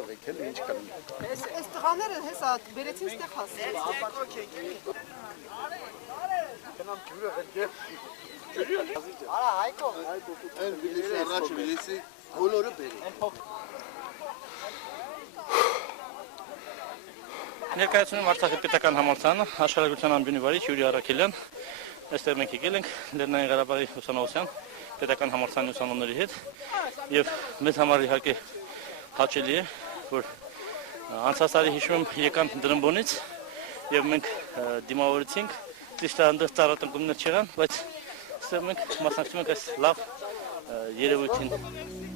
Այս տղաները հեսա բերեցին ստեղ հասել։ Արա Հայկո։ Այն բիլիսի առաջ բիլիսի բոլորը բերի։ Ներկայացնում Արցախի պետական համալսարանը աշխարհագրության ամբիոնի վարիչ Յուրի Արաքելյան։ Այստեղ մենք եկել ենք Լեռնային Ղարաբաղի ուսանողության պետական համալսարանի ուսանողների հետ եւ մեզ համար իհարկե հաճելի է, որ անցած տարի հիշում եմ եկան Դրամբոնից եւ մենք դիմավորեցինք, ճիշտ այնտեղ ծառատնկումներ չեղան, բայց այստեղ մենք մասնակցում ենք այս լավ երևույթին։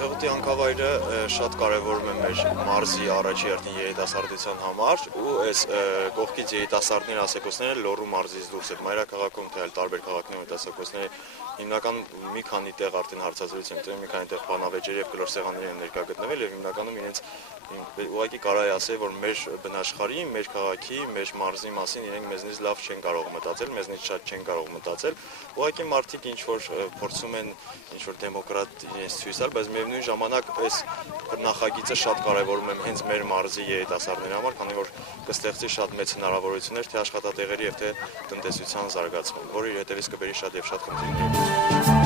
Թեղուտի հանքավայրը շատ կարևորում է մեր մարզի առաջի հերթին երիտասարդության համար ու այս կողքից երիտասարդներ ասեկոսները Լոռու մարզից դուրս են մայրաքաղաքում թե այլ տարբեր քաղաքներում ասեկոսները հիմնական մի քանի տեղ արդեն հարցազրույց են տվել, մի քանի տեղ բանավեճեր եւ կլոր սեղաններ են ներկա գտնվել եւ հիմնականում իրենց ուղղակի կարելի է ասել, որ մեր բնաշխարհի, մեր քաղաքի, մեր մարզի մասին իրենք մեզնից լավ չեն կարող մտածել, մեզնից շատ չեն կարող մտածել։ Ուղղակի մարդիկ ինչ որ փորձում են ինչ որ դեմոկրատ իրենց ցույց տալ, բայց միևնույն ժամանակ այս նախագիծը շատ կարևորում եմ հենց մեր մարզի երիտասարդների համար, քանի որ կստեղծի շատ մեծ հնարավորություններ թե աշխատատեղերի եւ թե տնտեսության զարգացման, որը իր հետևից կբերի շատ եւ շատ խնդիրներ։